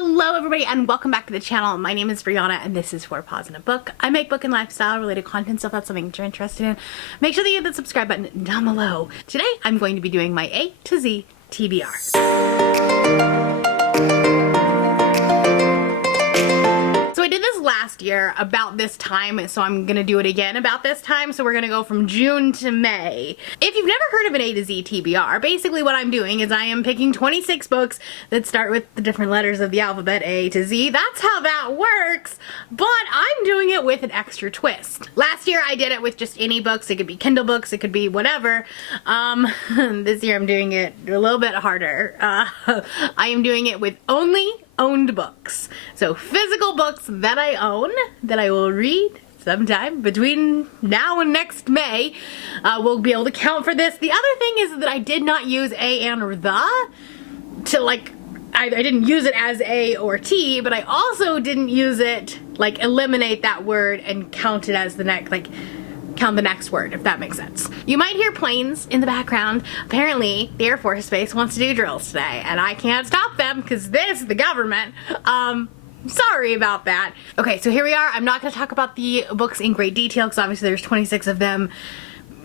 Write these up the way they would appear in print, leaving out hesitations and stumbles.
Hello everybody and welcome back to the channel. My name is Brianna and this is For Pause in a Book. I make book and lifestyle related content, so if that's something that you're interested in, make sure that you hit the subscribe button down below. Today I'm going to be doing my A to Z TBR. So I did this last year about this time, so I'm gonna do it again about this time. So we're gonna go from June to May. If you've never heard of an A to Z TBR, basically what I'm doing is I am picking 26 books that start with the different letters of the alphabet, A to Z. That's how that works, but I'm doing it with an extra twist. Last year I did it with just any books. It could be Kindle books, it could be whatever. This year I'm doing it a little bit harder. I am doing it with only owned books. So physical books that I own, that I will read sometime between now and next May, will be able to count for this. The other thing is that I did not use A and or the to like, I didn't use it as A or T, but I also didn't use it, like eliminate that word and count it as the next, like count the next word, if that makes sense. You might hear planes in the background. Apparently, the Air Force Base wants to do drills today, and I can't stop them because this is the government. Sorry about that. Okay, so here we are. I'm not going to talk about the books in great detail because obviously there's 26 of them.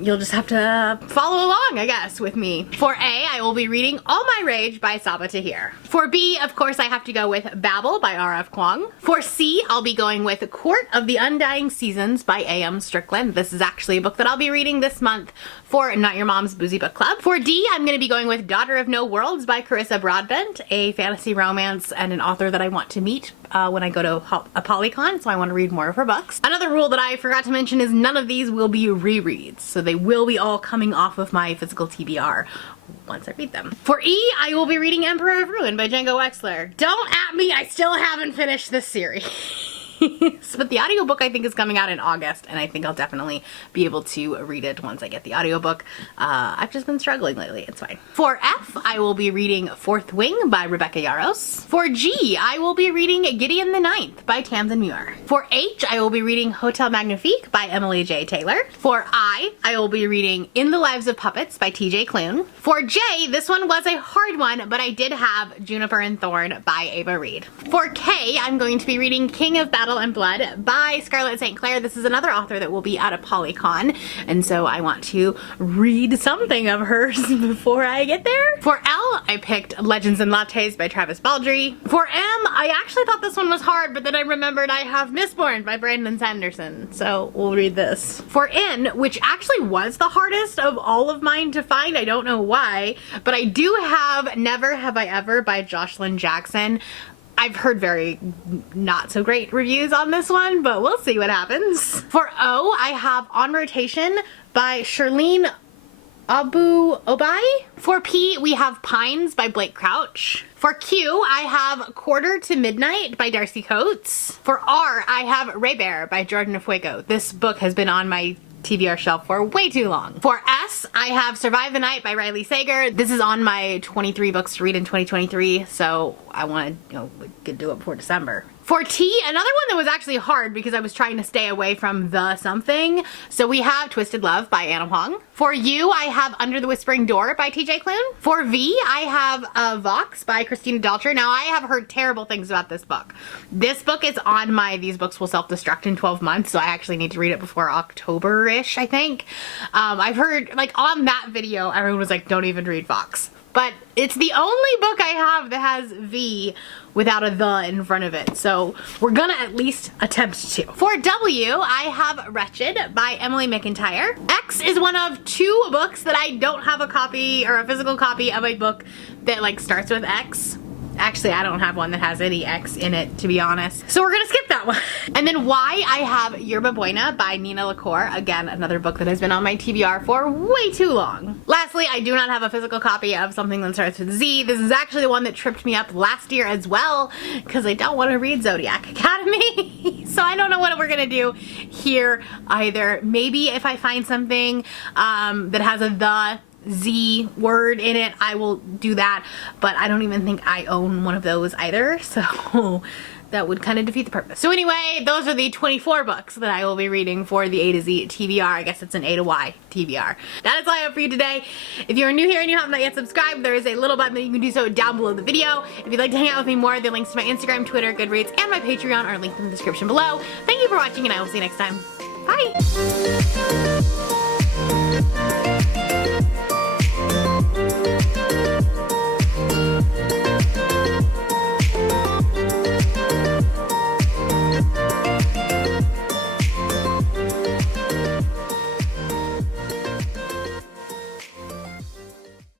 You'll just have to follow along, I guess, with me. For A, I will be reading All My Rage by Sabaa Tahir. For B, of course, I have to go with Babel by R.F. Kuang. For C, I'll be going with Court of the Undying Seasons by A.M. Strickland. This is actually a book that I'll be reading this month for Not Your Mom's Boozy Book Club. For D, I'm going to be going with Daughter of No Worlds by Carissa Broadbent, a fantasy romance and an author that I want to meet when I go to a Polycon, so I want to read more of her books. Another rule that I forgot to mention is none of these will be rereads, so they will be all coming off of my physical TBR once I read them. For E, I will be reading Emperor of Ruin by Django Wexler. Don't at me, I still haven't finished this series. But the audiobook I think is coming out in August, and I think I'll definitely be able to read it once I get the audiobook. I've just been struggling lately, it's fine. For F, I will be reading Fourth Wing by Rebecca Yarros. For G, I will be reading Gideon the Ninth by Tamsin Muir. For H, I will be reading Hotel Magnifique by Emily J. Taylor. For I will be reading In the Lives of Puppets by T.J. Klune. For J, this one was a hard one, but I did have Juniper and Thorn by Ava Reed. For K, I'm going to be reading King of Battle and Blood by Scarlett St. Clair. This is another author that will be at a Polycon, and so I want to read something of hers before I get there. For L, I picked Legends and Lattes by Travis Baldree. For M, I actually thought this one was hard, but then I remembered I have Mistborn by Brandon Sanderson, so we'll read this. For N, which actually was the hardest of all of mine to find, I don't know why, but I do have Never Have I Ever by Jocelyn Jackson. I've heard very not so great reviews on this one, but we'll see what happens. For O, I have On Rotation by Shirlene Abu Obai. For P, we have Pines by Blake Crouch. For Q, I have Quarter to Midnight by Darcy Coates. For R, I have Ray Bear by Jordan Fuego. This book has been on my TBR shelf for way too long. For S, I have Survive the Night by Riley Sager. This is on my 23 books to read in 2023, so I want to, we could do it before December. For T, another one that was actually hard because I was trying to stay away from the something. So we have Twisted Love by Anna Huang. For U, I have Under the Whispering Door by T.J. Klune. For V, I have Vox by Christina Dalcher. Now, I have heard terrible things about this book. This book is on my These Books Will Self-Destruct in 12 Months, so I actually need to read it before October-ish, I think. I've heard, like, on that video, everyone was like, don't even read Vox. But it's the only book I have that has V without a the in front of it, so we're gonna at least attempt to. For W, I have Wretched by Emily McIntyre. X is one of 2 books that I don't have a copy or a physical copy of a book that like starts with X. Actually, I don't have one that has any X in it, to be honest. So we're gonna skip that one. And then Y, I have Yerba Buena by Nina LaCour. Again, another book that has been on my TBR for way too long. Lastly, I do not have a physical copy of something that starts with Z. This is actually the one that tripped me up last year as well, because I don't want to read Zodiac Academy. So I don't know what we're gonna do here either. Maybe if I find something that has a the Z word in it, I will do that, but I don't even think I own one of those either, so that would kind of defeat the purpose. So anyway, those are the 24 books that I will be reading for the A to Z TBR. I guess it's an A to Y TBR. That is all I have for you today. If you're new here and you have not yet subscribed, there is a little button that you can do so down below the video. If you'd like to hang out with me more, the links to my Instagram, Twitter, Goodreads, and my Patreon are linked in the description below. Thank you for watching, and I will see you next time. Bye!